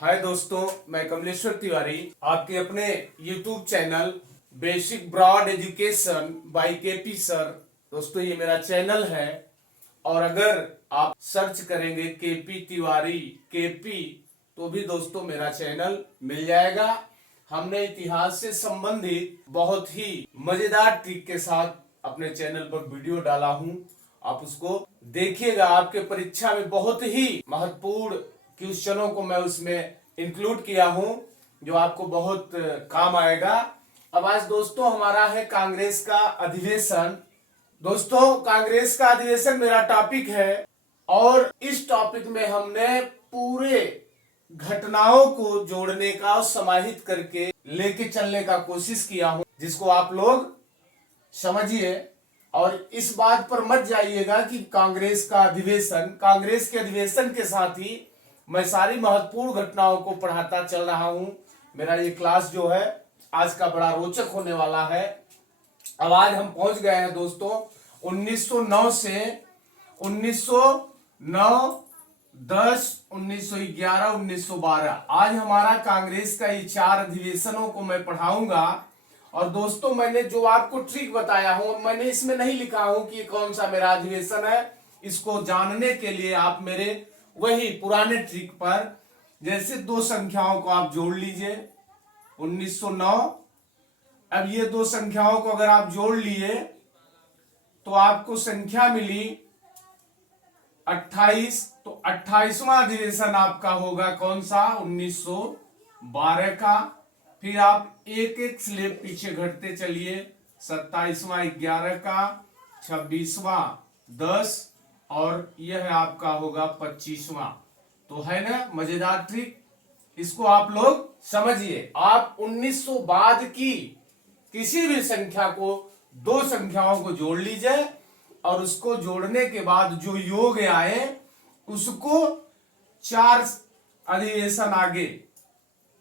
हाय दोस्तों, मैं कमलेश्वर तिवारी आपके अपने YouTube channel basic broad education by KP sir. दोस्तों, ये मेरा चैनल है और अगर आप सर्च करेंगे केपी तिवारी केपी तो भी दोस्तों मेरा चैनल मिल जाएगा। हमने इतिहास से संबंधित बहुत ही मजेदार ट्रिक के साथ अपने चैनल पर वीडियो डाला हूं। आप उसको देखिएगा। आपके परीक्षा में बहुत ही महत्वपूर्ण क्वेश्चनों को मैं उसमें इंक्लूड किया हूं जो आपको बहुत काम आएगा। अब आज दोस्तों हमारा है कांग्रेस का अधिवेशन। दोस्तों, कांग्रेस का अधिवेशन मेरा टॉपिक है और इस टॉपिक में हमने पूरे घटनाओं को जोड़ने का और समाहित करके लेके चलने का कोशिश किया हूं, जिसको आप लोग समझिए और इस बात पर मत जाइएगा कि कांग्रेस के अधिवेशन के साथ ही मैं सारी महत्वपूर्ण घटनाओं को पढ़ाता चल रहा हूं। मेरा ये क्लास जो है आज का बड़ा रोचक होने वाला है। अब आज हम पहुंच गए हैं दोस्तों 1909 से 1909, 10, 1911, 1912। आज हमारा कांग्रेस का ये 4 अधिवेशनों को मैं पढ़ाऊंगा। और दोस्तों, मैंने जो आपको ट्रिक बताया हूं, मैंने इसमें नहीं लिखा हूं कि कौन सा मेरा अधिवेशन है। इसको जानने के लिए आप मेरे वही पुराने ट्रिक पर, जैसे 2 संख्याओं को आप जोड़ लीजिए 1909। अब ये 2 संख्याओं को अगर आप जोड़ लिए तो आपको संख्या मिली 28। तो 28वां अधिवेशन आपका होगा कौन सा? 1912 का। फिर आप एक एक स्लेब पीछे घटते चलिए। 27वां 11 का, 26वां 10 और यह आपका होगा 25वां। तो है ना मजेदार ट्रिक? इसको आप लोग समझिए। आप 1900 बाद की किसी भी संख्या को 2 संख्याओं को जोड़ लीजिए और उसको जोड़ने के बाद जो योग आए उसको 4 अधिवेशन आगे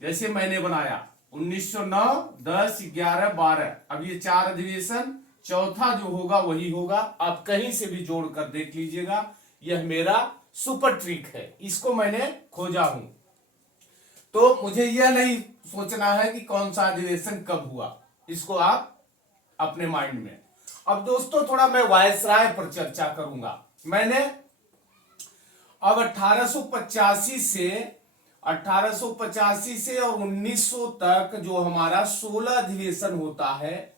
जैसे मैंने बनाया 1909, 10, 11, 12। अब ये 4 अधिवेशन, चौथा जो होगा वही होगा। आप कहीं से भी जोड़कर देख लीजिएगा। यह मेरा सुपर ट्रिक है, इसको मैंने खोजा हूं। तो मुझे यह नहीं सोचना है कि कौन सा अधिवेशन कब हुआ, इसको आप अपने माइंड में। अब दोस्तों थोड़ा मैं वायसराय पर चर्चा करूंगा। मैंने अब 1885 से और 1900 तक जो हमारा 16 अधिवेशन होता है,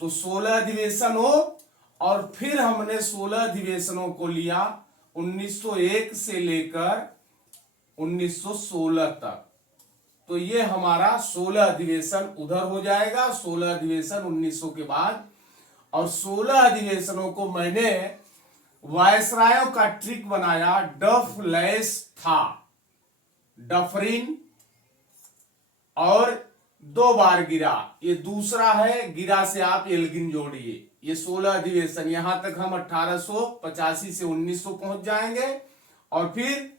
तो 16 अधिवेशन हो और फिर हमने 16 अधिवेशनों को लिया 1901 से लेकर 1916 तक। तो ये हमारा 16 अधिवेशन उधर हो जाएगा, 16 अधिवेशन 1900 के बाद। और 16 अधिवेशनों को मैंने वायसरायों का ट्रिक बनाया। डफ लैस था, डफरिन और 2 बार गिरा। ये दूसरा है, गिरा से आप एल्गिन जोड़िए। ये 16 अधिवेशन, यहां तक हम 1885 से 1900 पहुंच जाएंगे और फिर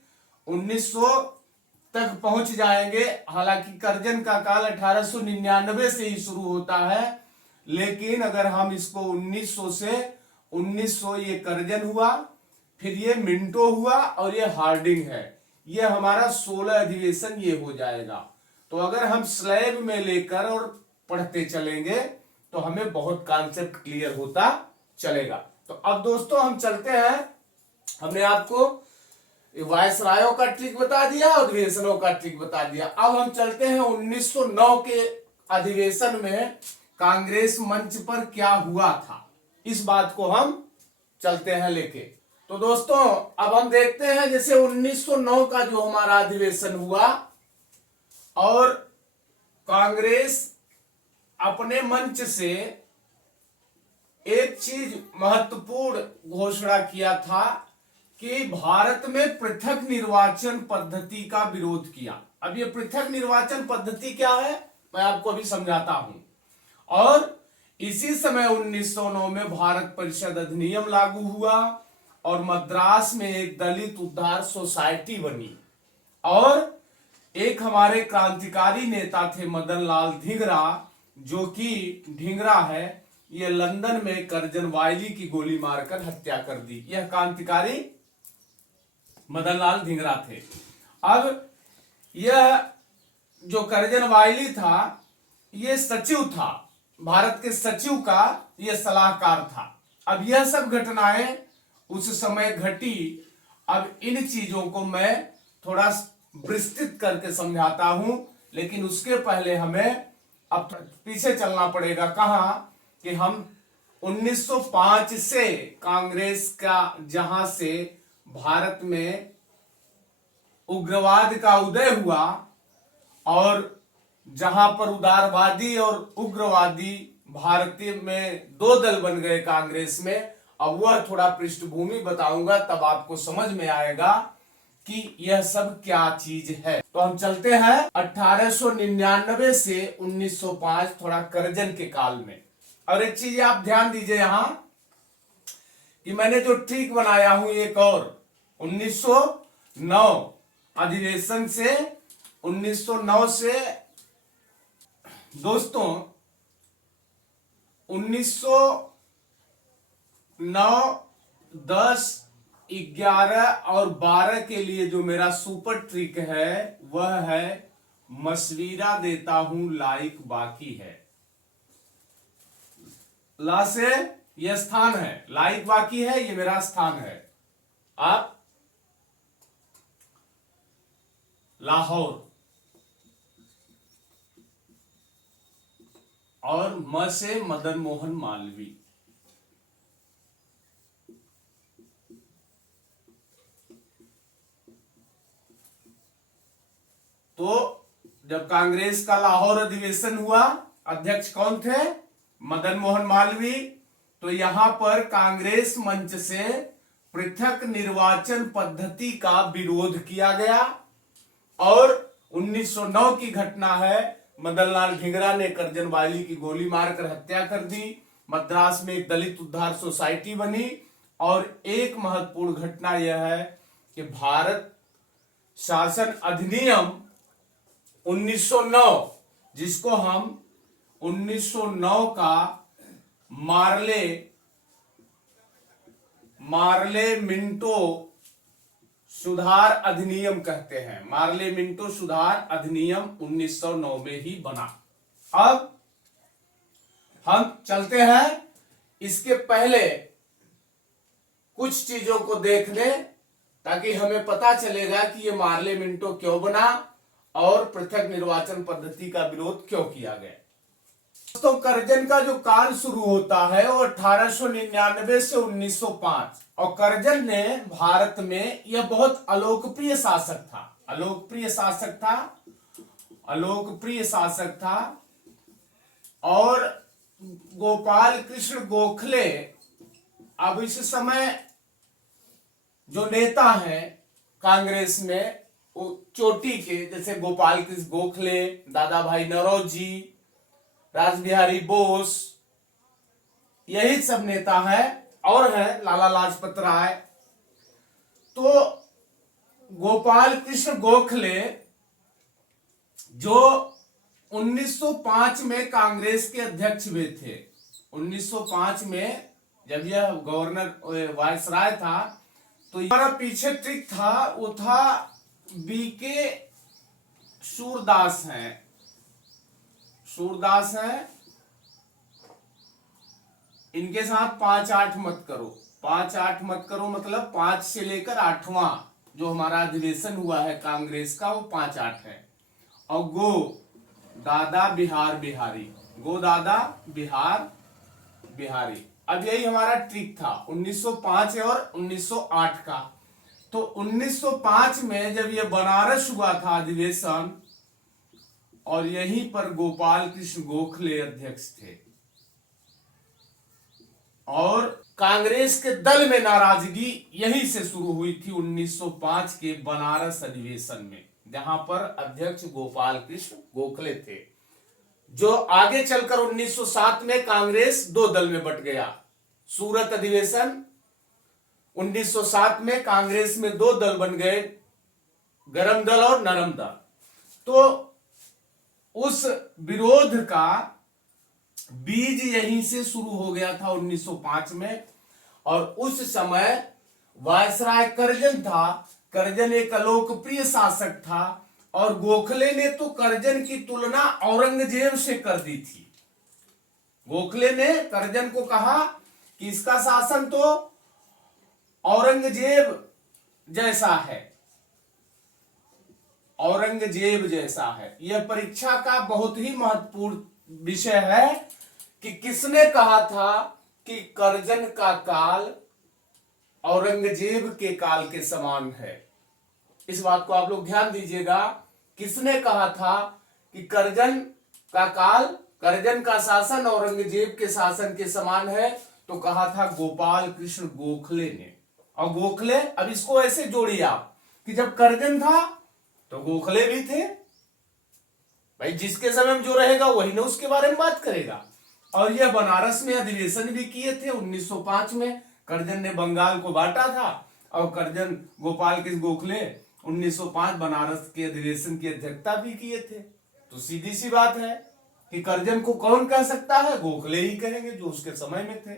1900 तक पहुंच जाएंगे। हालांकि कर्जन का काल 1899 से ही शुरू होता है, लेकिन अगर हम इसको 1900 से 1900, ये कर्जन हुआ, फिर ये मिंटो हुआ और ये हार्डिंग है। ये हमारा 16 अधिवेशन ये हो जाएगा। तो अगर हम स्लैब में लेकर और पढ़ते चलेंगे तो हमें बहुत कॉन्सेप्ट क्लियर होता चलेगा। तो अब दोस्तों हम चलते हैं। हमने आपको वायसरायों का ट्रिक बता दिया, अधिवेशनों का ट्रिक बता दिया। अब हम चलते हैं 1909 के अधिवेशन में कांग्रेस मंच पर क्या हुआ था, इस बात को हम चलते हैं लेके। तो दोस्तों अब हम देखते हैं, जैसे 1909 का जो हमारा अधिवेशन हुआ और कांग्रेस अपने मंच से एक चीज महत्वपूर्ण घोषणा किया था कि भारत में पृथक निर्वाचन पद्धति का विरोध किया। अब ये पृथक निर्वाचन पद्धति क्या है मैं आपको अभी समझाता हूं। और इसी समय 1909 में भारत परिषद अधिनियम लागू हुआ और मद्रास में एक दलित उद्धार सोसाइटी बनी। और एक हमारे क्रांतिकारी नेता थे मदन लाल धिंगरा, जो कि ढींगरा है, ये लंदन में कर्जन वायली की गोली मारकर हत्या कर दी। यह क्रांतिकारी मदन लाल धिंगरा थे। अब यह जो करजन वायली था, ये सचिव था, भारत के सचिव का यह सलाहकार था। अब यह सब घटनाएं उस समय घटी। अब इन चीजों को मैं थोड़ा विस्तृत करके समझाता हूं, लेकिन उसके पहले हमें अब पीछे चलना पड़ेगा। कहां कि हम 1905 से कांग्रेस का, जहां से भारत में उग्रवाद का उदय हुआ और जहां पर उदारवादी और उग्रवादी भारतीय में दो दल बन गए कांग्रेस में। अब वह थोड़ा पृष्ठभूमि बताऊंगा, तब आपको समझ में आएगा कि यह सब क्या चीज है। तो हम चलते हैं 1899 से 1905, थोड़ा करजन के काल में। और एक चीज आप ध्यान दीजिए यहां कि मैंने जो ट्रिक बनाया हूं एक और, 1909 अधिवेशन से 1909 से दोस्तों 1909, 10, 11 और 12 के लिए जो मेरा सुपर ट्रिक है वह है मशविरा देता हूं लाइक बाकी है। ला से यह स्थान है, लाइक बाकी है, ये मेरा स्थान है। आप लाहौर, और म से मदन मोहन मालवीय। तो जब कांग्रेस का लाहौर अधिवेशन हुआ, अध्यक्ष कौन थे? मदन मोहन मालवीय। तो यहां पर कांग्रेस मंच से पृथक निर्वाचन पद्धति का विरोध किया गया। और 1909 की घटना है, मदनलाल ढींगरा ने करजन वायली की गोली मारकर हत्या कर दी। मद्रास में एक दलित उद्धार सोसाइटी बनी। और एक महत्वपूर्ण घटना यह है कि भारत शासन अधिनियम 1909, जिसको हम 1909 का मार्ले मिंटो सुधार अधिनियम कहते हैं। मार्ले मिंटो सुधार अधिनियम 1909 में ही बना। अब हम चलते हैं, इसके पहले कुछ चीजों को देखने, ताकि हमें पता चलेगा कि ये मार्ले मिंटो क्यों बना और पृथक निर्वाचन पद्धति का विरोध क्यों किया गया। दोस्तों, करजन का जो काल शुरू होता है वो 1899 से 1905। और करजन ने भारत में, यह बहुत अलोकप्रिय शासक था, अलोकप्रिय शासक था। और गोपाल कृष्ण गोखले, अब इस समय जो नेता हैं कांग्रेस में, वो चोटी के, जैसे गोपाल कृष्ण गोखले, दादा भाई नौरोजी, रासबिहारी बोस, यही सब नेता है। और है लाला लाजपत राय। तो गोपाल कृष्ण गोखले जो 1905 में कांग्रेस के अध्यक्ष हुए थे, 1905 में जब यह गवर्नर वायसराय था, तो हमारा पीछे ट्रिक था, वो था बीके सूरदास हैं, इनके साथ 5-8 मत करो। 5-8 मत करो मतलब 5 से लेकर 8वां जो हमारा अधिवेशन हुआ है कांग्रेस का, वो 5-8 है। और गो दादा बिहार बिहारी। अब यही हमारा ट्रिक था 1905 और 1908 का। तो 1905 में जब ये बनारस हुआ था अधिवेशन, और यहीं पर गोपाल कृष्ण गोखले अध्यक्ष थे। और कांग्रेस के दल में नाराजगी यहीं से शुरू हुई थी 1905 के बनारस अधिवेशन में, जहां पर अध्यक्ष गोपाल कृष्ण गोखले थे। जो आगे चलकर 1907 में कांग्रेस दो दल में बट गया। सूरत अधिवेशन 1907 में कांग्रेस में दो दल बन गए, गरम दल और नरम दल। तो उस विरोध का बीज यहीं से शुरू हो गया था 1905 में। और उस समय वायसराय करजन था। करजन एक अलोकप्रिय शासक था। और गोखले ने तो करजन की तुलना औरंगजेब से कर दी थी। गोखले ने करजन को कहा कि इसका शासन तो औरंगजेब जैसा है, औरंगजेब जैसा है। यह परीक्षा का बहुत ही महत्वपूर्ण विषय है कि किसने कहा था कि करजन का काल औरंगजेब के काल के समान है। इस बात को आप लोग ध्यान दीजिएगा। किसने कहा था कि करजन का काल, करजन का शासन औरंगजेब के शासन के समान है? तो कहा था गोपाल कृष्ण गोखले ने। और गोखले, अब इसको ऐसे जोड़िए आप कि जब करजन था तो गोखले भी थे। भाई जिसके समय में जो रहेगा वही ना उसके बारे में बात करेगा। और यह बनारस में अधिवेशन भी किए थे 1905 में। करजन ने बंगाल को बांटा था और करजन गोपाल कृष्ण गोखले 1905 बनारस के अधिवेशन की अध्यक्षता भी किए थे। तो सीधी सी बात है कि करजन को कौन कह सकता है? गोखले ही कहेंगे जो उसके समय में थे।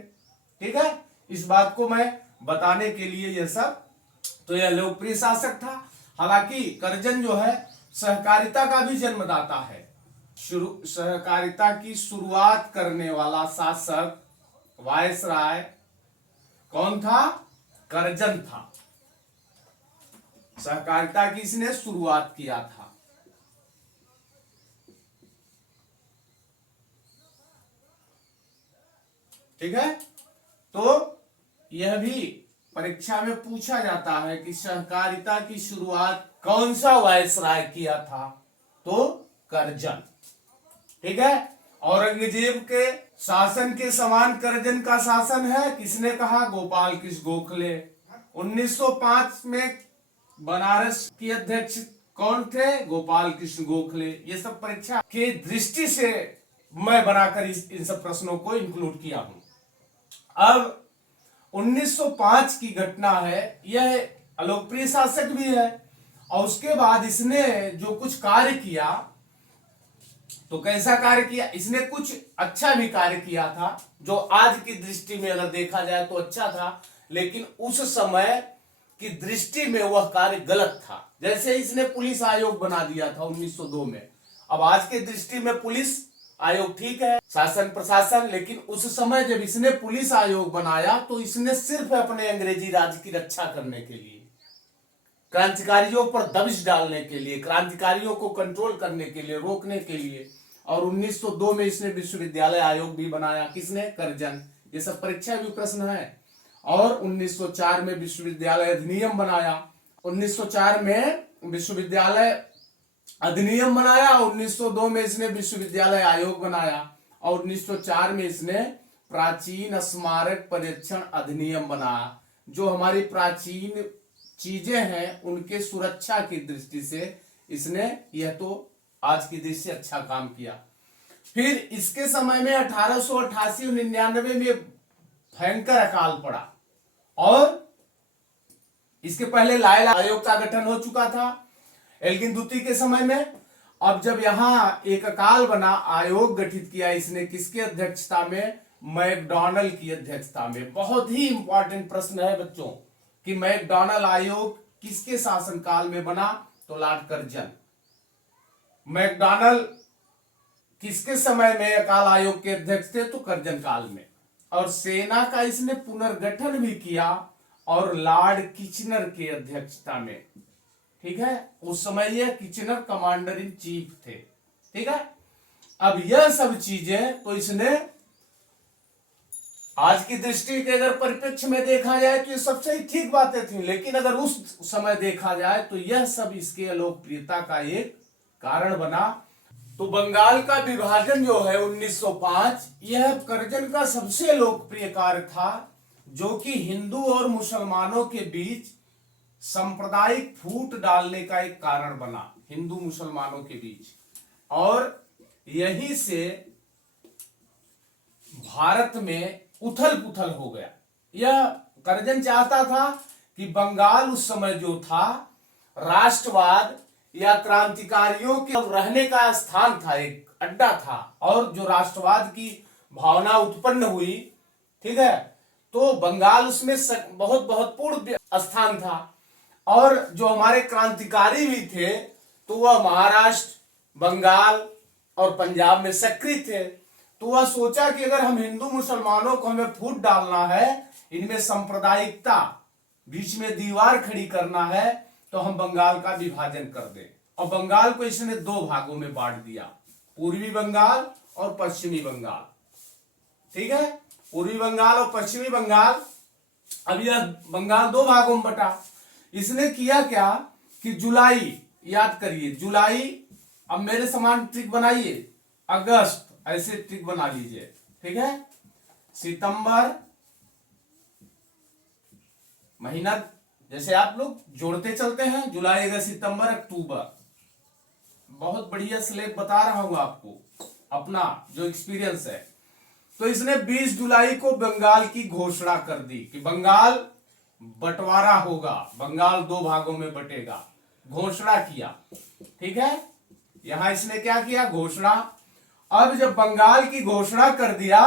ठीक है, इस बात को मैं बताने के लिए यह सब। तो यह लोकप्रिय शासक था। हालांकि करजन जो है सहकारिता का भी जन्मदाता है। सहकारिता की शुरुआत करने वाला शासक वायसराय कौन था? करजन था। सहकारिता की इसने शुरुआत किया था। ठीक है, तो यह भी परीक्षा में पूछा जाता है कि सहकारिता की शुरुआत कौन सा वायसराय किया था? तो करजन। ठीक है, औरंगजेब के शासन के समान करजन का शासन है। किसने कहा? गोपाल कृष्ण गोखले। 1905 में बनारस की अध्यक्ष कौन थे? गोपाल कृष्ण गोखले। ये सब परीक्षा के दृष्टि से मैं बनाकर इन सब प्रश्नों को इंक्लूड किया हूं। अब 1905 की घटना है, यह अलोकप्रिय शासक भी है और उसके बाद इसने जो कुछ कार्य किया, तो कैसा कार्य किया? इसने कुछ अच्छा भी कार्य किया था जो आज की दृष्टि में अगर देखा जाए तो अच्छा था, लेकिन उस समय की दृष्टि में वह कार्य गलत था। जैसे इसने पुलिस आयोग बना दिया था 1902 में। अब आज के दृष्टि में पुलिस आयोग ठीक है, शासन प्रशासन, लेकिन उस समय जब इसने पुलिस आयोग बनाया तो इसने सिर्फ अपने अंग्रेजी राज की रक्षा करने के लिए, क्रांतिकारियों पर दबिश डालने के लिए, क्रांतिकारियों को कंट्रोल करने के लिए, रोकने के लिए। और 1902 में इसने विश्वविद्यालय आयोग भी बनाया। किसने? करजन। ये सब परीक्षा भी प्रश्न है। और 1904 में विश्वविद्यालय अधिनियम बनाया। 1904 में विश्वविद्यालय अधिनियम बनाया। 1902 में इसने विश्वविद्यालय आयोग बनाया और 1904 में इसने प्राचीन स्मारक परिरक्षण अधिनियम बनाया। जो हमारी प्राचीन चीजें हैं उनके सुरक्षा की दृष्टि से इसने यह तो आज की दृष्टि से अच्छा काम किया। फिर इसके समय में 1888-99 में भयंकर अकाल पड़ा और इसके पहले लायल आयोग का गठन हो चुका था एल्गिन द्वितीय के समय में। अब जब यहां एक अकाल बना, आयोग गठित किया इसने। किसकी अध्यक्षता में? मैकडॉनल्ड की अध्यक्षता में। बहुत ही इंपॉर्टेंट प्रश्न है बच्चों कि मैकडॉनल्ड आयोग किसके शासनकाल में बना? तो लॉर्ड करजन। मैकडॉनल्ड किसके समय में अकाल आयोग के अध्यक्ष थे? तो करजन काल में। और सेना का इसने पुनर्गठन भी किया और लॉर्ड किचनर की अध्यक्षता में। ठीक है, उस समय यह किचनर कमांडर इन चीफ थे। ठीक है, अब यह सब चीजें तो इसने आज की दृष्टि के अगर परिप्रेक्ष्य में देखा जाए तो ये सबसे ठीक बातें थी, लेकिन अगर उस समय देखा जाए तो यह सब इसके अलोकप्रियता का एक कारण बना। तो बंगाल का विभाजन जो है 1905, यह करजन का सबसे लोकप्रिय कार्य था जो कि हिंदू और मुसलमानों के बीच सांप्रदायिक फूट डालने का एक कारण बना, हिंदू मुसलमानों के बीच। और यहीं से भारत में उथल पुथल हो गया। यह करजन चाहता था कि बंगाल उस समय जो था राष्ट्रवाद या क्रांतिकारियों के रहने का स्थान था, एक अड्डा था, और जो राष्ट्रवाद की भावना उत्पन्न हुई, ठीक है, तो बंगाल उसमें बहुत महत्वपूर्ण स्थान था। और जो हमारे क्रांतिकारी भी थे तो वह महाराष्ट्र, बंगाल और पंजाब में सक्रिय थे। तो वह सोचा कि अगर हम हिंदू मुसलमानों को हमें फूट डालना है, इनमें सांप्रदायिकता, बीच में दीवार खड़ी करना है, तो हम बंगाल का विभाजन कर दें। और बंगाल को इसने दो भागों में बांट दिया, पूर्वी बंगाल और पश्चिमी बंगाल। ठीक है, पूर्वी बंगाल और पश्चिमी बंगाल। अब यह बंगाल दो भागों में बटा। इसने किया क्या कि जुलाई, याद करिए जुलाई, अब मेरे समान ट्रिक बनाइए, अगस्त, ऐसे ट्रिक बना लीजिए। ठीक है, सितंबर महीना, जैसे आप लोग जोड़ते चलते हैं, जुलाई, अगस्त, सितंबर, अक्टूबर। बहुत बढ़िया स्लेब बता रहा हूं आपको, अपना जो एक्सपीरियंस है। तो इसने 20 जुलाई को बंगाल की घोषणा कर दी कि बंगाल बंटवारा होगा, बंगाल दो भागों में बटेगा, घोषणा किया। ठीक है, यहां इसने क्या किया, घोषणा। अब जब बंगाल की घोषणा कर दिया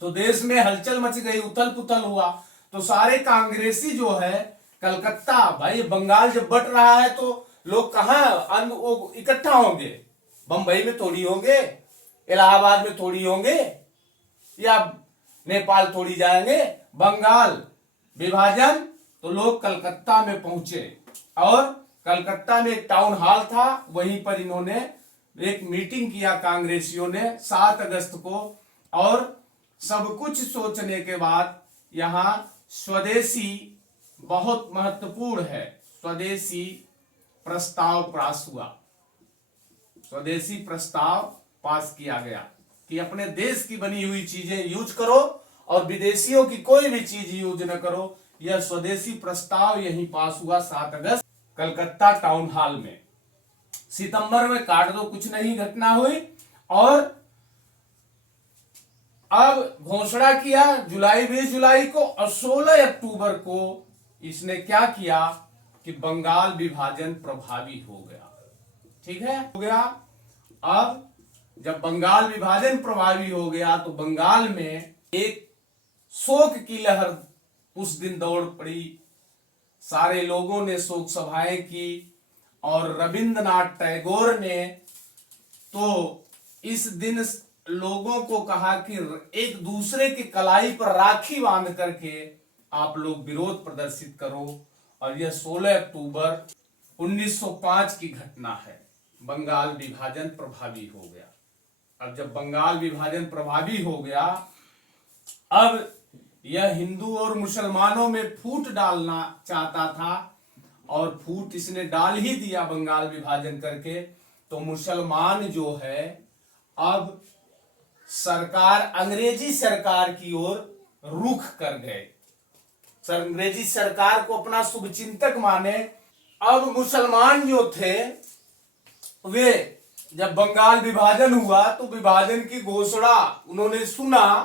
तो देश में हलचल मच गई, उथल पुथल हुआ। तो सारे कांग्रेसी जो है कलकत्ता, भाई बंगाल जब बट रहा है तो लोग कहां इकट्ठा होंगे, बंबई में थोड़ी होंगे, इलाहाबाद में थोड़ी होंगे, या नेपाल थोड़ी जाएंगे। बंगाल विभाजन, तो लोग कलकत्ता में पहुंचे और कलकत्ता में एक टाउन हॉल था, वहीं पर इन्होंने एक मीटिंग किया कांग्रेसियों ने 7 अगस्त को। और सब कुछ सोचने के बाद यहां स्वदेशी बहुत महत्वपूर्ण है, स्वदेशी प्रस्ताव पास हुआ, स्वदेशी प्रस्ताव पास किया गया कि अपने देश की बनी हुई चीजें यूज करो और विदेशियों की कोई भी चीज यूज न करो। यह स्वदेशी प्रस्ताव यहीं पास हुआ 7 अगस्त कलकत्ता टाउन हॉल में। सितंबर में काट दो, कुछ नहीं घटना हुई। और अब घोषणा किया जुलाई, 20 जुलाई को, और 16 अक्टूबर को इसने क्या किया कि बंगाल विभाजन प्रभावी हो गया। ठीक है, हो गया। अब जब बंगाल विभाजन प्रभावी हो गया तो बंगाल में एक शोक की लहर उस दिन दौड़ पड़ी। सारे लोगों ने शोक सभाएं की और रविंद्रनाथ टैगोर ने तो इस दिन लोगों को कहा कि एक दूसरे की कलाई पर राखी बांध करके आप लोग विरोध प्रदर्शित करो। और यह 16 अक्टूबर 1905 की घटना है, बंगाल विभाजन प्रभावी हो गया। अब जब बंगाल विभाजन प्रभावी हो गया, अब यह हिंदू और मुसलमानों में फूट डालना चाहता था और फूट इसने डाल ही दिया बंगाल विभाजन करके। तो मुसलमान जो है अब सरकार, अंग्रेजी सरकार की ओर रुख कर गए, अंग्रेजी सरकार को अपना शुभचिंतक माने। अब मुसलमान जो थे वे जब बंगाल विभाजन हुआ तो विभाजन की घोषणा उन्होंने सुना,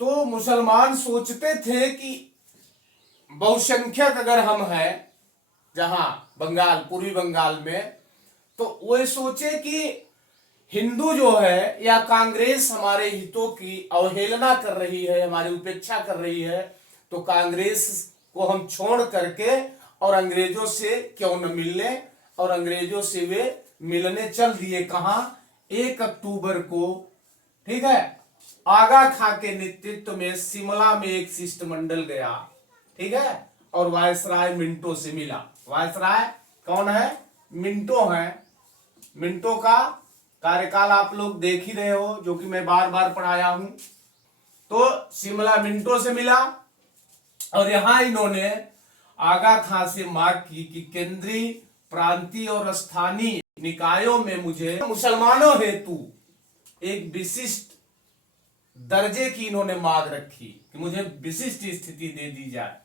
तो मुसलमान सोचते थे कि बहुसंख्यक अगर हम हैं जहां बंगाल, पूर्वी बंगाल में, तो वे सोचे कि हिंदू जो है या कांग्रेस हमारे हितों की अवहेलना कर रही है, हमारी उपेक्षा कर रही है, तो कांग्रेस को हम छोड़ करके और अंग्रेजों से क्यों न मिल लें। और अंग्रेजों से वे मिलने चल दिए। कहां, 1 अक्टूबर को। ठीक है, आगा खां के नेतृत्व में शिमला में एक शिष्टमंडल गया। ठीक है, और वायसराय मिंटो से मिला। वायसराय कौन है, मिंटो है। मिंटो का कार्यकाल आप लोग देख ही रहे हो, जो कि मैं बार बार पढ़ाया हूं। तो शिमला मिंटो से मिला और यहां इन्होंने आगा खां से मांग की कि केंद्रीय, प्रांतीय और स्थानीय निकायों में मुझे मुसलमानों हेतु एक विशिष्ट दर्जे की इन्होंने मांग रखी कि मुझे विशिष्ट स्थिति दे दी जाए।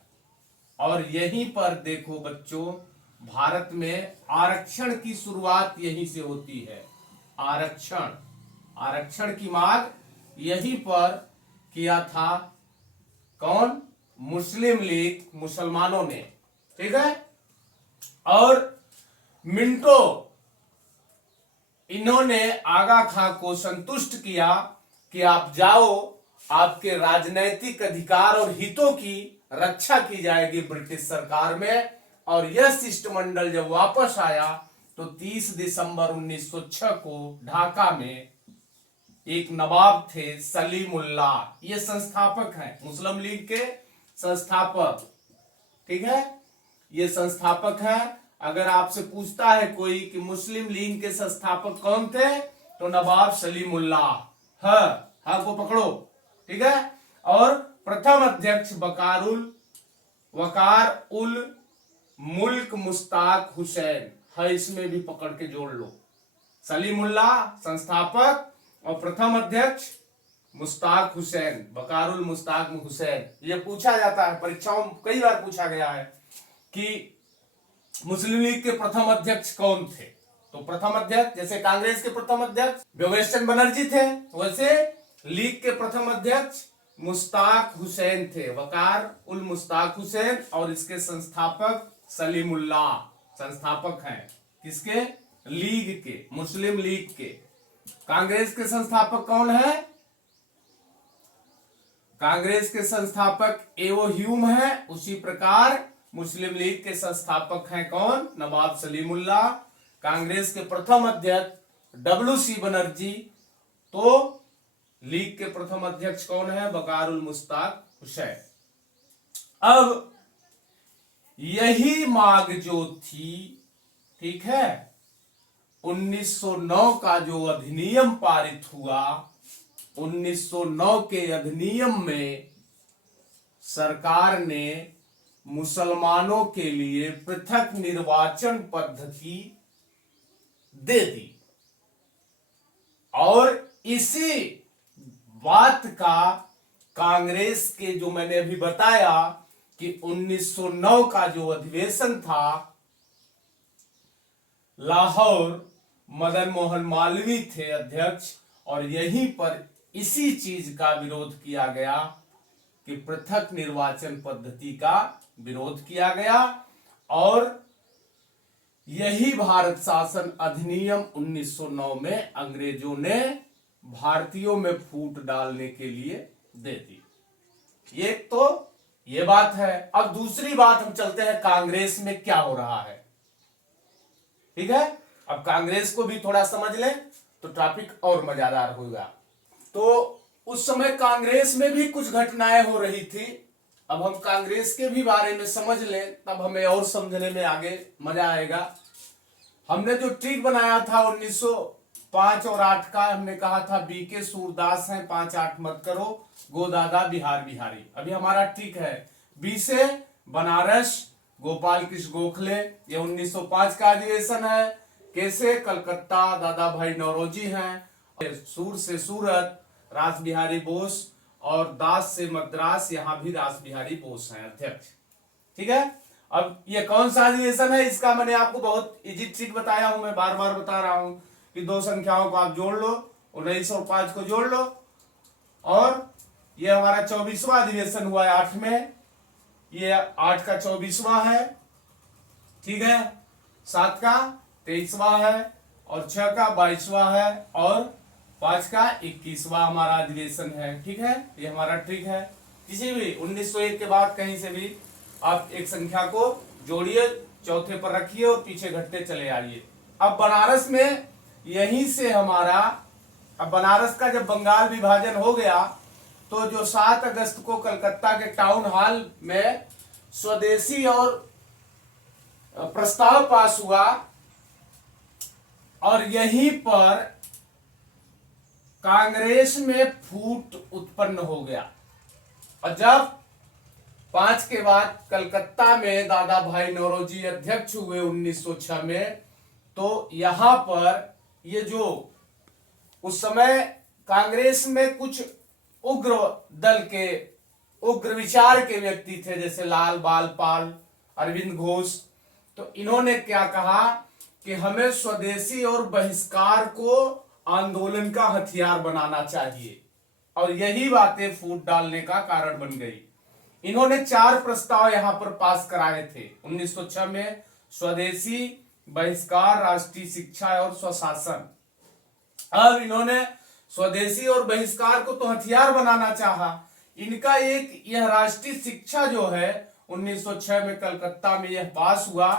और यहीं पर देखो बच्चों, भारत में आरक्षण की शुरुआत यहीं से होती है। आरक्षण की मांग यहीं पर किया था। कौन, मुस्लिम लीग, मुसलमानों ने। ठीक है, और मिंटो, इन्होंने आगा खां को संतुष्ट किया कि आप जाओ, आपके राजनैतिक अधिकार और हितों की रक्षा की जाएगी ब्रिटिश सरकार में। और यह शिष्टमंडल जब वापस आया तो 30 दिसंबर 1906 को ढाका में एक नवाब थे सलीमुल्लाह, ये संस्थापक हैं मुस्लिम लीग के संस्थापक, ठीक है, ये संस्थापक हैं। अगर आपसे पूछता है कोई कि मुस्लिम लीग के संस्थापक कौन थे, तो नवाब सलीमुल्लाह हाँ को पकड़ो, ठीक है। और प्रथम अध्यक्ष वकार उल मुल्क मुश्ताक हुसैन है, इसमें भी पकड़ के जोड़ लो। सलीमुल्लाह संस्थापक और प्रथम अध्यक्ष मुश्ताक हुसैन, वकारुल मुश्ताक हुसैन। ये पूछा जाता है, परीक्षाओं में कई बार पूछा गया है कि मुस्लिम लीग के प्रथम अध्यक्ष कौन थे। तो प्रथम अध्यक्ष, जैसे कांग्रेस के प्रथम अध्यक्ष योगेश चंद्र बनर्जी थे, वैसे लीग के प्रथम अध्यक्ष मुश्ताक हुसैन थे, वकार उल मुश्ताक हुसैन। और इसके संस्थापक सलीमुल्लाह संस्थापक हैं, किसके? लीग के, मुस्लिम लीग के। कांग्रेस के संस्थापक कौन है? कांग्रेस के संस्थापक एवो ह्यूम है। उसी प्रकार मुस्लिम लीग के संस्थापक हैं कौन? नवाब सलीमुल्लाह। कांग्रेस के प्रथम अध्यक्ष WC बनर्जी। तो लीग के प्रथम अध्यक्ष कौन है? वकारुल मुश्ताक हुसैन। अब यही मांग जो थी, ठीक है, 1909 का जो अधिनियम पारित हुआ, 1909 के अधिनियम में सरकार ने मुसलमानों के लिए पृथक निर्वाचन पद्धति दे दी। और इसी बात का कांग्रेस के, जो मैंने अभी बताया कि 1909 का जो अधिवेशन था, लाहौर मदन मोहन मालवीय थे अध्यक्ष, और यहीं पर इसी चीज का विरोध किया गया कि पृथक निर्वाचन पद्धति का विरोध किया गया। और यही भारत शासन अधिनियम 1909 में अंग्रेजों ने भारतीयों में फूट डालने के लिए दे दी। ये तो ये बात है। अब दूसरी बात हम चलते हैं, कांग्रेस में क्या हो रहा है, ठीक है। अब कांग्रेस को भी थोड़ा समझ लें तो टॉपिक और मजेदार होगा। तो उस समय कांग्रेस में भी कुछ घटनाएं हो रही थी। अब हम कांग्रेस के भी बारे में समझ लें, तब हमें और समझने में आगे मजा आएगा। हमने जो ट्रिक बनाया था 1905 और 8 का, हमने कहा था BK सूरदास हैं, 5-8 मत करो, गोदादा बिहार बिहारी। अभी हमारा ट्रिक है B से बनारस, गोपाल कृष्ण गोखले, ये 1905 का अधिवेशन है। कैसे? कलकत्ता, दादा भाई नौरोजी हैं। सूर से सूरत, रास बिहारी बोस, और दास से मद्रास, यहां भी रास बिहारी बोस हैं अध्यक्ष, ठीक है। अब ये कौन सा अधिवेशन है, इसका मैंने आपको बहुत इजी ट्रिक बताया हूं, मैं बार बार बता रहा हूं कि दो संख्याओं को आप जोड़ लो, 19 और 5 को जोड़ लो, और ये हमारा 24वां अधिवेशन हुआ है 8 में, ये 8 का 24वां है, ठीक है, 7 का 23वां है, और 6 का 22वां है, और 5 का 21वां हमारा अधिवेशन है, ठीक है। ये हमारा ट्रिक है। किसी भी 1901 के बाद कहीं से भी आप एक संख्या को जोड़िए, चौथे पर रखिए और पीछे घटते चले आइए। अब बनारस में यहीं से हमारा, अब बनारस का जब बंगाल विभाजन हो गया, तो जो 7 अगस्त को कलकत्ता के टाउन हॉल में स्वदेशी और प्रस्ताव पास हुआ, और यहीं पर कांग्रेस में फूट उत्पन्न हो गया। और जब 5 के बाद कलकत्ता में दादा भाई नौरोजी अध्यक्ष हुए 1906 में, तो यहां पर ये जो उस समय कांग्रेस में कुछ उग्र दल के, उग्र विचार के व्यक्ति थे, जैसे लाल बाल पाल, अरविंद घोष। तो इन्होंने क्या कहा कि हमें स्वदेशी और बहिष्कार को आंदोलन का हथियार बनाना चाहिए, और यही बातें फूट डालने का कारण बन गई। इन्होंने 4 प्रस्ताव यहां पर पास कराए थे 1906 में: स्वदेशी, बहिष्कार, राष्ट्रीय शिक्षा और स्वशासन। अब इन्होंने स्वदेशी और बहिष्कार को तो हथियार बनाना चाहा। इनका एक यह राष्ट्रीय शिक्षा जो है 1906 में कलकत्ता में यह पास हुआ,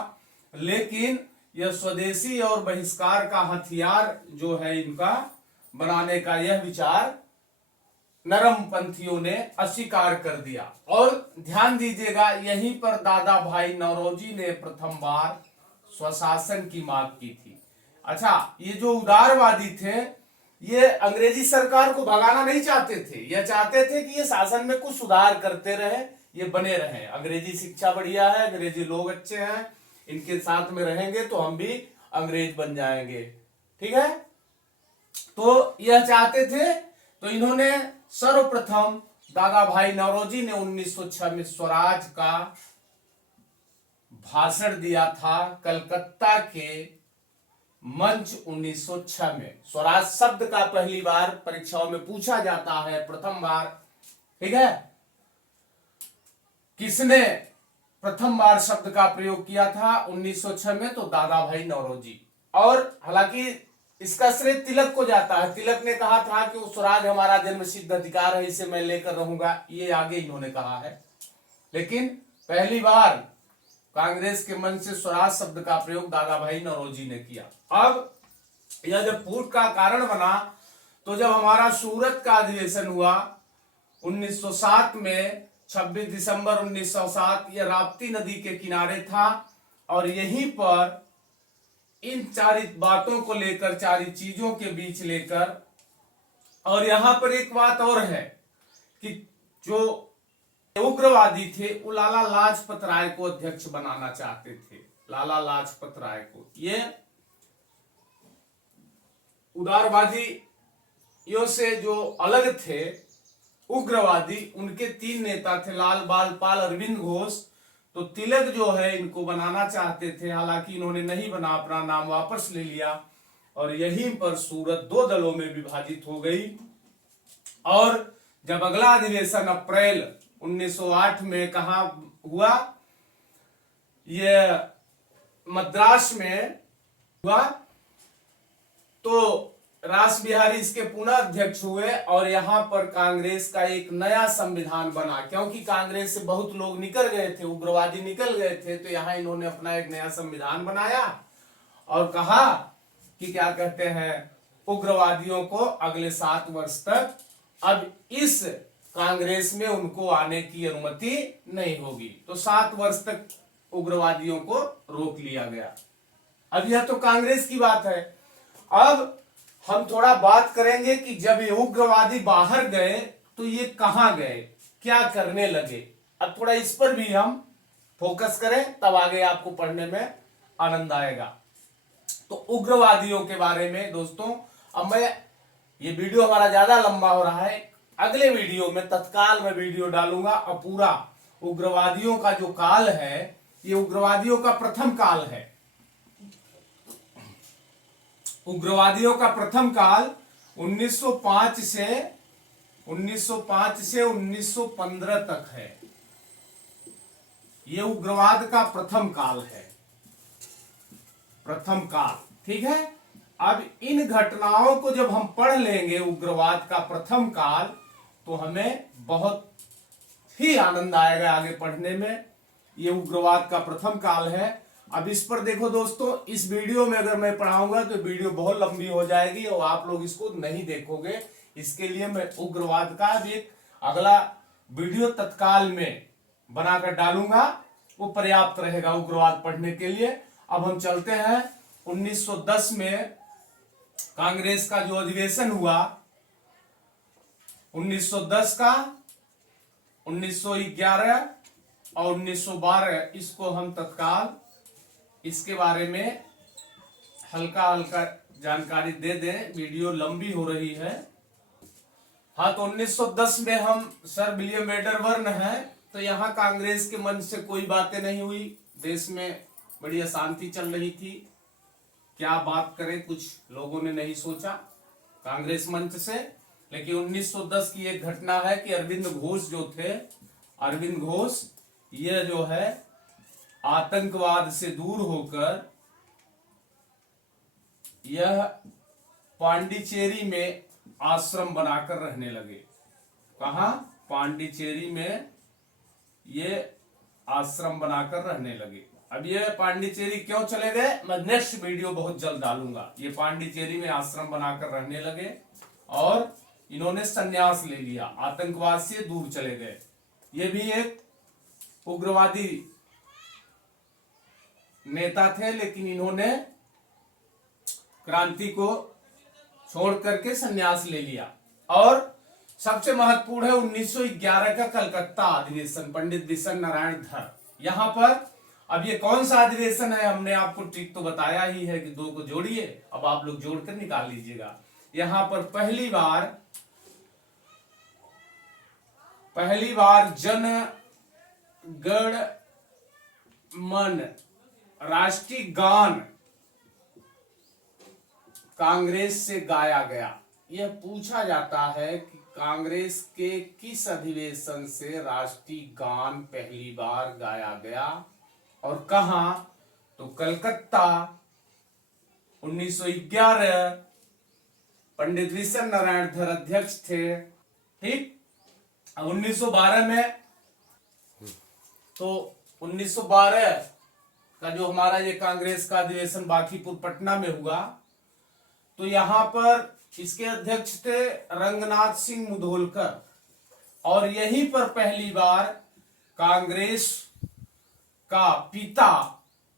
लेकिन यह स्वदेशी और बहिष्कार का हथियार जो है इनका बनाने का यह विचार नरम पंथियों ने अस्वीकार कर दिया। और ध्यान दीजिएगा, यहीं पर दादा भाई नौरोजी ने प्रथम बार स्वशासन की मांग की थी। अच्छा, ये जो उदारवादी थे ये अंग्रेजी सरकार को भगाना नहीं चाहते थे, यह चाहते थे कि ये शासन में कुछ सुधार करते रहे, ये बने रहे। अंग्रेजी शिक्षा बढ़िया है, अंग्रेजी लोग अच्छे हैं, इनके साथ में रहेंगे तो हम भी अंग्रेज बन जाएंगे, ठीक है। तो यह चाहते थे, तो इन्होंने सर्वप्रथम दादा भाई नौरोजी ने 1906 में स्वराज का भाषण दिया था कलकत्ता के मंच। 1906 में स्वराज शब्द का पहली बार परीक्षाओं में पूछा जाता है, प्रथम बार, ठीक है। किसने प्रथम बार शब्द का प्रयोग किया था 1906 में? तो दादा भाई नौरोजी। और हालांकि इसका श्रेय तिलक को जाता है। तिलक ने कहा था कि स्वराज हमारा जन्मसिद्ध अधिकार है, इसे मैं लेकर रहूंगा, ये आगे इन्होंने कहा है। लेकिन पहली बार कांग्रेस के मन से स्वराज शब्द का प्रयोग दादा भाई नौरोजी ने किया। अब यह जब फूट का कारण बना, तो जब हमारा सूरत का अधिवेशन हुआ 1907 में, 26 दिसंबर 1907, यह राप्ती नदी के किनारे था। और यहीं पर इन चार बातों को लेकर, चार चीजों के बीच लेकर, और यहां पर एक बात और है कि जो उग्रवादी थे वो लाला लाजपत राय को अध्यक्ष बनाना चाहते थे। लाला लाजपत राय को, ये उदारवादियों से जो अलग थे उग्रवादी, उनके 3 नेता थे, लाल बाल पाल, अरविंद घोष। तो तिलक जो है इनको बनाना चाहते थे, हालांकि इन्होंने नहीं बना, अपना नाम वापस ले लिया। और यहीं पर सूरत 2 दलों में विभाजित हो गई। और जब अगला अधिवेशन अप्रैल 1908 में कहां हुआ? यह मद्रास में हुआ। तो रास बिहारी इसके पुनः अध्यक्ष हुए और यहां पर कांग्रेस का एक नया संविधान बना। क्योंकि कांग्रेस से बहुत लोग निकल गए थे, उग्रवादी निकल गए थे, तो यहां इन्होंने अपना एक नया संविधान बनाया और कहा कि क्या कहते हैं, उग्रवादियों को अगले 7 वर्ष तक अब इस कांग्रेस में उनको आने की अनुमति नहीं होगी। तो 7 वर्ष तक उग्रवादियों को रोक लिया गया। अब यह तो कांग्रेस की बात है। अब हम थोड़ा बात करेंगे कि जब ये उग्रवादी बाहर गए तो ये कहां गए, क्या करने लगे। अब थोड़ा इस पर भी हम फोकस करें, तब आगे आपको पढ़ने में आनंद आएगा। तो उग्रवादियों के बारे में दोस्तों, अब मैं, ये वीडियो हमारा ज्यादा लंबा हो रहा है, अगले वीडियो में तत्काल में वीडियो डालूंगा और पूरा उग्रवादियों का जो काल है, ये उग्रवादियों का प्रथम काल है। उग्रवादियों का प्रथम काल 1905 से 1915 तक है। ये उग्रवाद का प्रथम काल है, प्रथम काल, ठीक है। अब इन घटनाओं को जब हम पढ़ लेंगे, उग्रवाद का प्रथम काल, तो हमें बहुत ही आनंद आएगा आगे पढ़ने में। ये उग्रवाद का प्रथम काल है। अब इस पर देखो दोस्तों, इस वीडियो में अगर मैं पढ़ाऊंगा तो वीडियो बहुत लंबी हो जाएगी और आप लोग इसको नहीं देखोगे। इसके लिए मैं उग्रवाद का भी एक अगला वीडियो तत्काल में बनाकर डालूंगा, वो पर्याप्त रहेगा उग्रवाद पढ़ने के लिए। अब हम चलते हैं 1910 में कांग्रेस का जो अधिवेशन हुआ 1910 का, 1911 और 1912, इसको हम तत्काल इसके बारे में हल्का हल्का जानकारी दे दें, वीडियो लंबी हो रही है। हाँ, तो 1910 में हम सर विलियम वेडरबर्न हैं। तो यहाँ कांग्रेस के मन से कोई बातें नहीं हुई, देश में बड़ी अशांति चल रही थी, क्या बात करें, कुछ लोगों ने नहीं सोचा कांग्रेस मंच से। लेकिन 1910 की एक घटना है कि अरविंद घोष जो थे, अरविंद घोष, ये जो है आतंकवाद से दूर होकर यह पांडिचेरी में आश्रम बनाकर रहने लगे। कहा? पांडिचेरी में ये आश्रम बनाकर रहने लगे। अब ये पांडिचेरी क्यों चले गए, मैं नेक्स्ट वीडियो बहुत जल्द डालूंगा। ये पांडिचेरी में आश्रम बनाकर रहने लगे और इन्होंने संन्यास ले लिया, आतंकवाद से दूर चले गए। ये भी एक उग्रवादी नेता थे, लेकिन इन्होंने क्रांति को छोड़ करके संन्यास ले लिया। और सबसे महत्वपूर्ण है 1911 का कलकत्ता अधिवेशन, पंडित बिशन नारायण धर। यहां पर अब ये कौन सा अधिवेशन है, हमने आपको ट्रिक तो बताया ही है कि दो को जोड़िए, अब आप लोग जोड़कर निकाल लीजिएगा। यहां पर पहली बार जन गण मन राष्ट्रीय गान कांग्रेस से गाया गया। यह पूछा जाता है कि कांग्रेस के किस अधिवेशन से राष्ट्रीय गान पहली बार गाया गया और कहां, तो कलकत्ता 1911, पंडित बिशन नारायण धर अध्यक्ष थे। ठीक, 1912 में, तो 1912 का जो हमारा ये कांग्रेस का अधिवेशन बांकीपुर पटना में हुआ, तो यहां पर इसके अध्यक्ष थे रंगनाथ सिंह मुधोलकर। और यहीं पर पहली बार कांग्रेस का पिता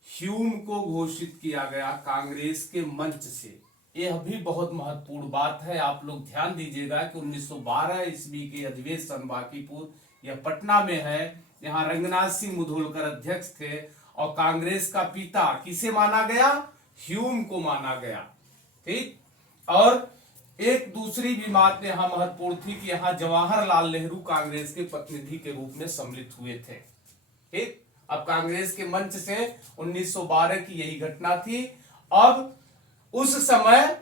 ह्यूम को घोषित किया गया कांग्रेस के मंच से। यह भी बहुत महत्वपूर्ण बात है, आप लोग ध्यान दीजिएगा कि 1912 ईस्वी के अधिवेशन बांकीपुर यह पटना में है। यहाँ रंगनाथ सिंह मुधोलकर अध्यक्ष थे और कांग्रेस का पिता किसे माना गया, ह्यूम को माना गया। ठीक, और एक दूसरी भी बात यहाँ महत्वपूर्ण थी कि यहाँ जवाहरलाल नेहरू कांग्रेस के प्रतिनिधि के रूप में सम्मिलित हुए थे। ठीक, अब कांग्रेस के मंच से 1912 की यही घटना थी। अब उस समय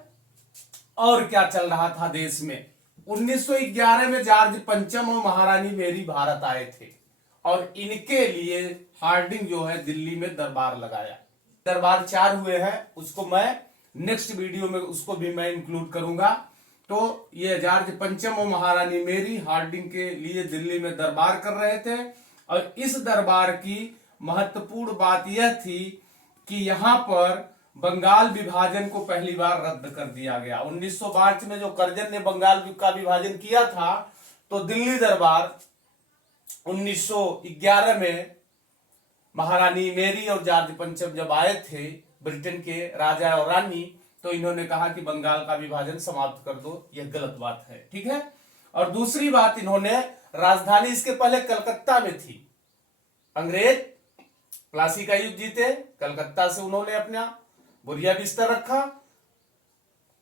और क्या चल रहा था देश में, 1911 में जॉर्ज पंचम और महारानी मेरी भारत आए थे और इनके लिए हार्डिंग जो है दिल्ली में दरबार लगाया। दरबार 4 हुए हैं, उसको मैं नेक्स्ट वीडियो में उसको भी मैं इंक्लूड करूंगा। तो ये जॉर्ज पंचम और महारानी मेरी हार्डिंग के लिए दिल्ली में दरबार कर रहे थे और इस दरबार की महत्वपूर्ण बात यह थी कि यहां पर बंगाल विभाजन को पहली बार रद्द कर दिया गया। 1912 में जो कर्जन ने बंगाल का विभाजन किया था, तो दिल्ली दरबार 1911 में महारानी मेरी और जॉर्ज पंचम जब आए थे, ब्रिटेन के राजा और रानी, तो इन्होंने कहा कि बंगाल का विभाजन समाप्त कर दो, यह गलत बात है। ठीक है, और दूसरी बात, इन्होंने राजधानी इसके पहले कलकत्ता में थी। अंग्रेज प्लासी का युद्ध जीते, कलकत्ता से उन्होंने अपना बुरिया बिस्तर रखा,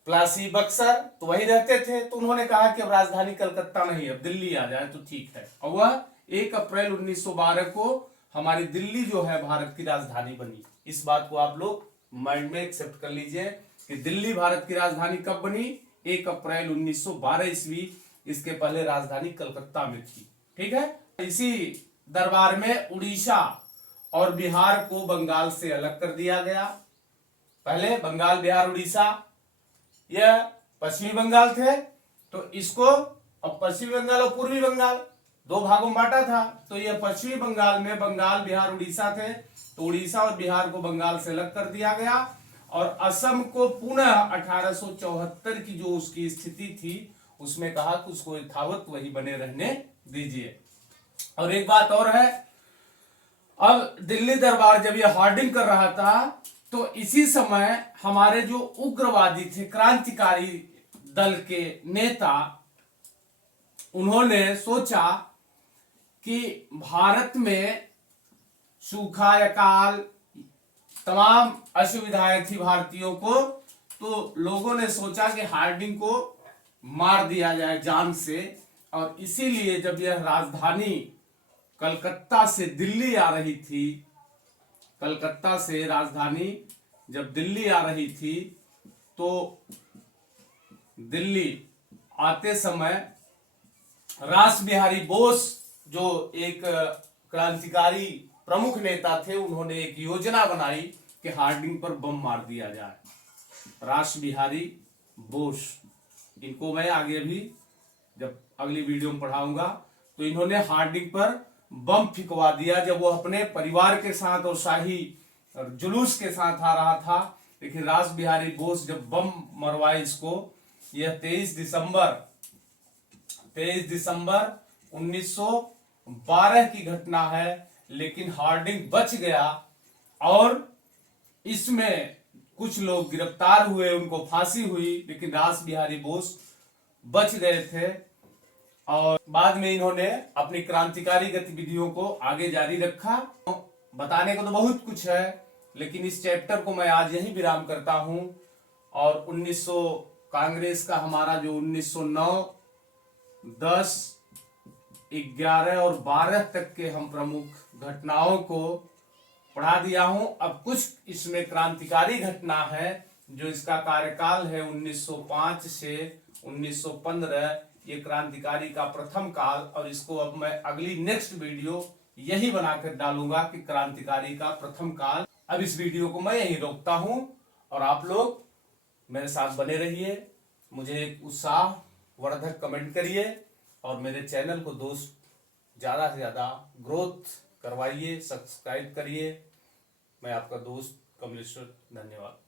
प्लासी बक्सर तो वही रहते थे, तो उन्होंने कहा कि अब राजधानी कलकत्ता नहीं, अब दिल्ली आ जाए तो ठीक है। और वह 1 अप्रैल 1912 को हमारी दिल्ली जो है भारत की राजधानी बनी। इस बात को आप लोग माइंड में एक्सेप्ट कर लीजिए कि दिल्ली भारत की राजधानी कब बनी, 1 अप्रैल 1912 ईस्वी। इसके पहले राजधानी कलकत्ता में थी। ठीक है, इसी दरबार में उड़ीसा और बिहार को बंगाल से अलग कर दिया गया। पहले बंगाल, बिहार, उड़ीसा यह पश्चिमी बंगाल थे, तो इसको अब पश्चिमी बंगाल और पूर्वी बंगाल 2 भागों में बांटा था। तो यह पश्चिमी बंगाल में बंगाल, बिहार, उड़ीसा थे, तो उड़ीसा और बिहार को बंगाल से अलग कर दिया गया और असम को पुनः 1874 की जो उसकी स्थिति थी उसमें कहा कि उसको यथावत वही बने रहने दीजिए। और एक बात और है, अब दिल्ली दरबार जब यह हार्डिंग कर रहा था, तो इसी समय हमारे जो उग्रवादी थे, क्रांतिकारी दल के नेता, उन्होंने सोचा कि भारत में सूखा, अकाल, तमाम असुविधाएं थी भारतीयों को, तो लोगों ने सोचा कि हार्डिंग को मार दिया जाए जान से। और इसीलिए जब यह राजधानी कलकत्ता से दिल्ली आ रही थी, कलकत्ता से राजधानी जब दिल्ली आ रही थी, तो दिल्ली आते समय रास बिहारी बोस जो एक क्रांतिकारी प्रमुख नेता थे, उन्होंने एक योजना बनाई कि हार्डिंग पर बम मार दिया जाए। रास बिहारी बोस, इनको मैं आगे भी जब अगली वीडियो में पढ़ाऊंगा, तो इन्होंने हार्डिंग पर बम फिकवा दिया जब वो अपने परिवार के साथ और शाही जुलूस के साथ आ रहा था, लेकिन रास बिहारी बोस जब बम मरवाए इसको, यह 23 दिसंबर 1912 की घटना है। लेकिन हार्डिंग बच गया और इसमें कुछ लोग गिरफ्तार हुए, उनको फांसी हुई, लेकिन रास बिहारी बोस बच गए थे। और बाद में इन्होंने अपनी क्रांतिकारी गतिविधियों को आगे जारी रखा। बताने को तो बहुत कुछ है, लेकिन इस चैप्टर को मैं आज यहीं विराम करता हूं। और 1900 कांग्रेस का हमारा जो 1909, 10, 11 और 12 तक के हम प्रमुख घटनाओं को पढ़ा दिया हूं। अब कुछ इसमें क्रांतिकारी घटना है, जो इसका कार्यकाल है 1905 से 1915, ये क्रांतिकारी का प्रथम काल। और इसको अब मैं अगली नेक्स्ट वीडियो यही बनाकर डालूंगा कि क्रांतिकारी का प्रथम काल। अब इस वीडियो को मैं यही रोकता हूं और आप लोग मेरे साथ बने रहिए, मुझे एक उत्साहवर्धक कमेंट करिए और मेरे चैनल को दोस्त ज्यादा से ज्यादा ग्रोथ करवाइए, सब्सक्राइब करिए। मैं आपका दोस्त कमलेश्वर, धन्यवाद।